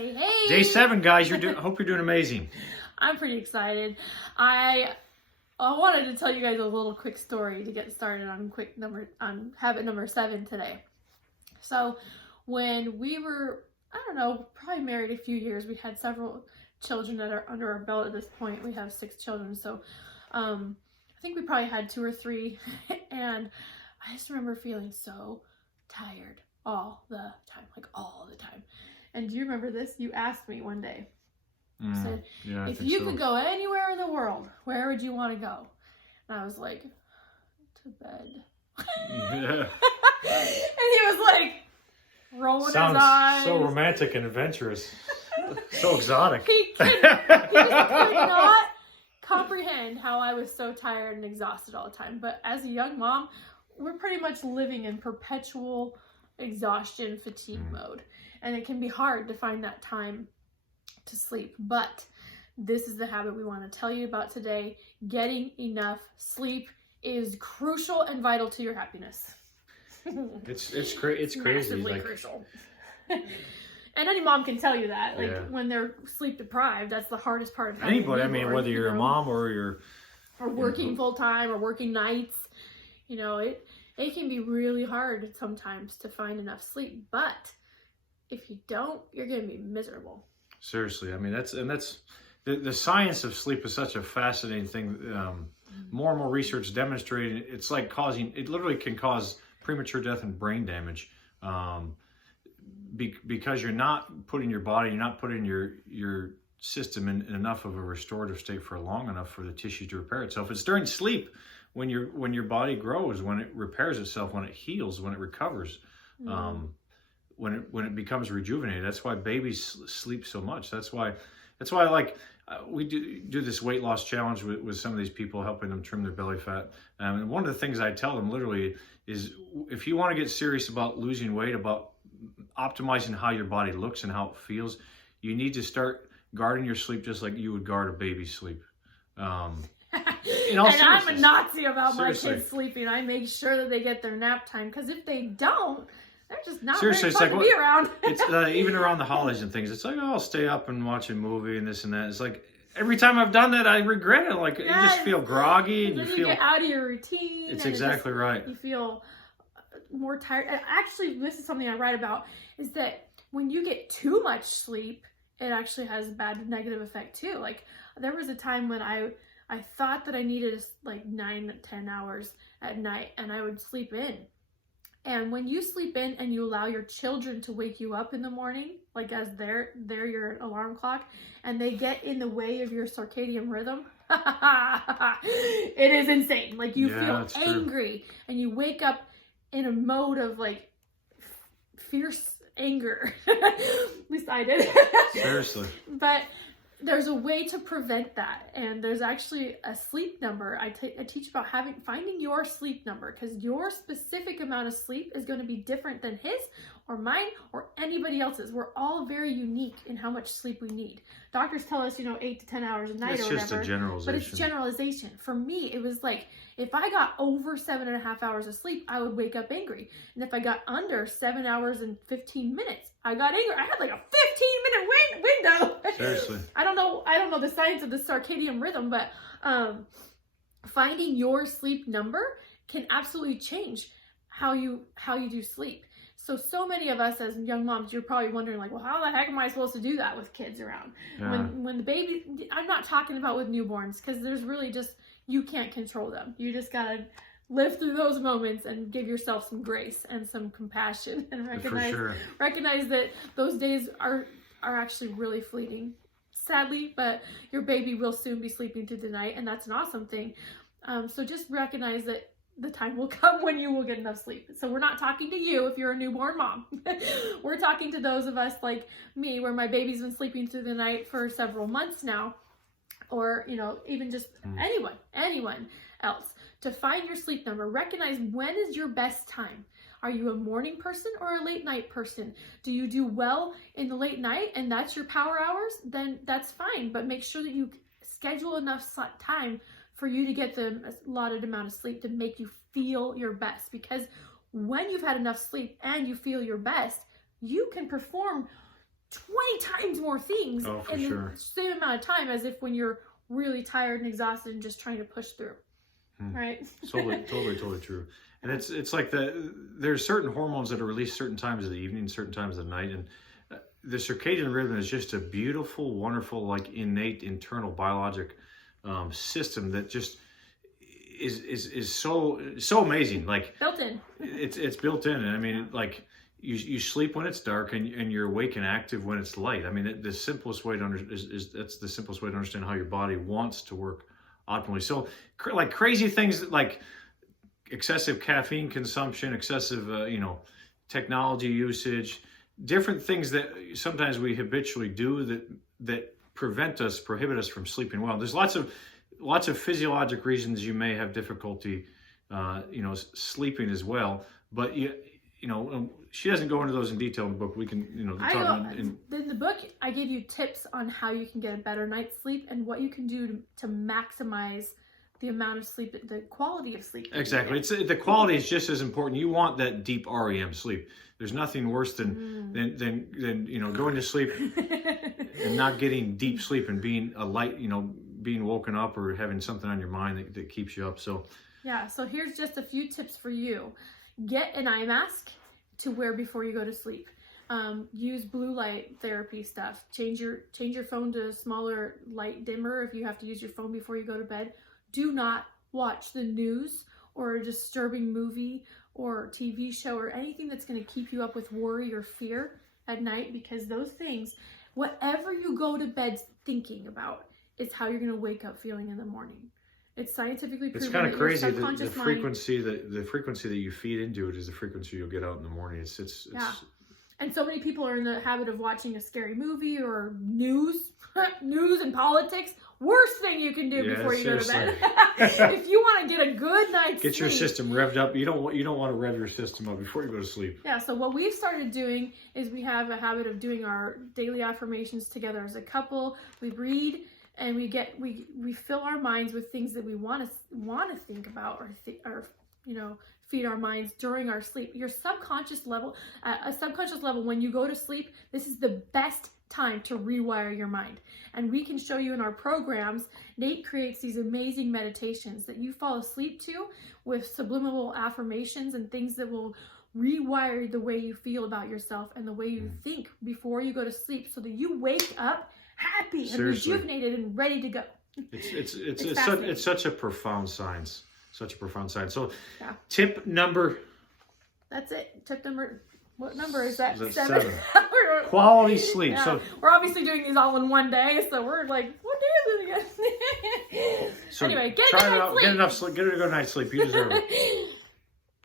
Hey, hey. Day 7, guys. Hope you're doing amazing. I'm pretty excited. I wanted to tell you guys a little quick story to get started on habit number 7 today. So when we were, I don't know, probably married a few years, we had several children that are under our belt at this point. We have 6 children. So I think we probably had 2 or 3. And I just remember feeling so tired all the time, like all the time. And do you remember this? You asked me one day, said, yeah, if you could go anywhere in the world, where would you want to go? And I was like, to bed. Yeah. And he was like, rolling his eyes. Sounds so romantic and adventurous. So exotic. He just could not comprehend how I was so tired and exhausted all the time. But as a young mom, we're pretty much living in perpetual exhaustion, fatigue mode. And it can be hard to find that time to sleep. But this is the habit we want to tell you about today. Getting enough sleep is crucial and vital to your happiness. It's crazy. Massively crucial. And any mom can tell you that. When they're sleep deprived, that's the hardest part of having anybody. I mean, whether you're a mom or you're working full time or working nights, it can be really hard sometimes to find enough sleep. But if you don't, you're going to be miserable. Seriously, I mean that's the science of sleep is such a fascinating thing. More and more research demonstrating it's like it literally can cause premature death and brain damage, because you're not putting your body, you're not putting your system in enough of a restorative state for long enough for the tissue to repair itself. It's during sleep when your body grows, when it repairs itself, when it heals, when it recovers. When it becomes rejuvenated. That's why babies sleep so much. That's why we do this weight loss challenge with some of these people, helping them trim their belly fat. And one of the things I tell them literally is, if you want to get serious about losing weight, about optimizing how your body looks and how it feels, you need to start guarding your sleep just like you would guard a baby's sleep. And I'm a Nazi about my kids sleeping. I make sure that they get their nap time, because if they don't, they're just not very fun to be around. It's even around the holidays and things. It's like, oh, I'll stay up and watch a movie and this and that. It's like every time I've done that, I regret it. Like you just feel groggy and you get out of your routine. It's exactly right. You feel more tired. Actually, this is something I write about, is that when you get too much sleep, it actually has a bad negative effect too. Like there was a time when I thought that I needed like 9 to 10 hours at night, and I would sleep in. And when you sleep in and you allow your children to wake you up in the morning, like as they're your alarm clock, and they get in the way of your circadian rhythm, it is insane. Like you feel angry and you wake up in a mode of like fierce anger. At least I did. Seriously. But there's a way to prevent that, and there's actually a sleep number. I teach about finding your sleep number, because your specific amount of sleep is going to be different than his or mine or anybody else's. We're all very unique in how much sleep we need. Doctors tell us, 8 to 10 hours a night or whatever. It's just a generalization. But it's generalization. For me, it was like, if I got over 7.5 hours of sleep, I would wake up angry. And if I got under 7 hours and 15 minutes, I got angry. I had like a 15-minute window. Seriously. I don't know the science of the circadian rhythm, but finding your sleep number can absolutely change how you do sleep. So many of us as young moms, you're probably wondering like, well, how the heck am I supposed to do that with kids around? Yeah. When the baby, I'm not talking about with newborns, because there's really just, you can't control them. You just gotta live through those moments and give yourself some grace and some compassion, and recognize that those days are actually really fleeting, sadly, but your baby will soon be sleeping through the night, and that's an awesome thing. So just recognize that the time will come when you will get enough sleep. So we're not talking to you if you're a newborn mom. We're talking to those of us like me, where my baby's been sleeping through the night for several months now, or even just anyone else. To find your sleep number, recognize when is your best time. Are you a morning person or a late night person? Do you do well in the late night and that's your power hours? Then that's fine, but make sure that you schedule enough time for you to get the allotted amount of sleep to make you feel your best. Because when you've had enough sleep and you feel your best, you can perform 20 times more things Oh, for in sure. the same amount of time as if when you're really tired and exhausted and just trying to push through. Right? Totally true. And it's like there's certain hormones that are released certain times of the evening, certain times of the night, and the circadian rhythm is just a beautiful, wonderful, like innate internal biologic system that just is so amazing. Like Built in. it's built in, and I mean, like you sleep when it's dark, and you're awake and active when it's light. I mean, the simplest way to that's the simplest way to understand how your body wants to work optimally. So, like crazy things like excessive caffeine consumption, excessive, technology usage, different things that sometimes we habitually do that prohibit us from sleeping well. There's lots of physiologic reasons you may have difficulty, sleeping as well. But she doesn't go into those in detail in the book. We can, in the book, I give you tips on how you can get a better night's sleep and what you can do to maximize the amount of sleep, the quality of sleep. Exactly. The quality is just as important. You want that deep REM sleep. There's nothing worse than going to sleep and not getting deep sleep and being being woken up or having something on your mind that keeps you up. So yeah. So here's just a few tips for you. Get an eye mask to wear before you go to sleep. Use blue light therapy stuff. Change your phone to a smaller light dimmer if you have to use your phone before you go to bed. Do not watch the news or a disturbing movie or TV show or anything that's going to keep you up with worry or fear at night, because those things, whatever you go to bed thinking about, is how you're going to wake up feeling in the morning. It's scientifically proven. it's kind of crazy. The frequency mind, the frequency that you feed into it is the frequency you'll get out in the morning. It's yeah. And so many people are in the habit of watching a scary movie or news and politics. Worst thing you can do before you go to bed. If you want to get a good night's sleep, get your system revved up. You don't want to rev your system up before you go to sleep. Yeah. So what we've started doing is we have a habit of doing our daily affirmations together as a couple. We read and we fill our minds with things that we want to think about or feed our minds during our sleep. Your subconscious level, when you go to sleep, this is the best time to rewire your mind. And we can show you in our programs. Nate creates these amazing meditations that you fall asleep to with subliminal affirmations and things that will rewire the way you feel about yourself and the way you think before you go to sleep, so that you wake up happy and rejuvenated and ready to go. It's such a profound science. Such a profound science. So tip number... That's it. Tip number... What number is that? 7. Quality sleep. Yeah. So we're obviously doing these all in one day, so we're like, what day is it again? So anyway, get enough sleep. Get a good night's sleep. You deserve it.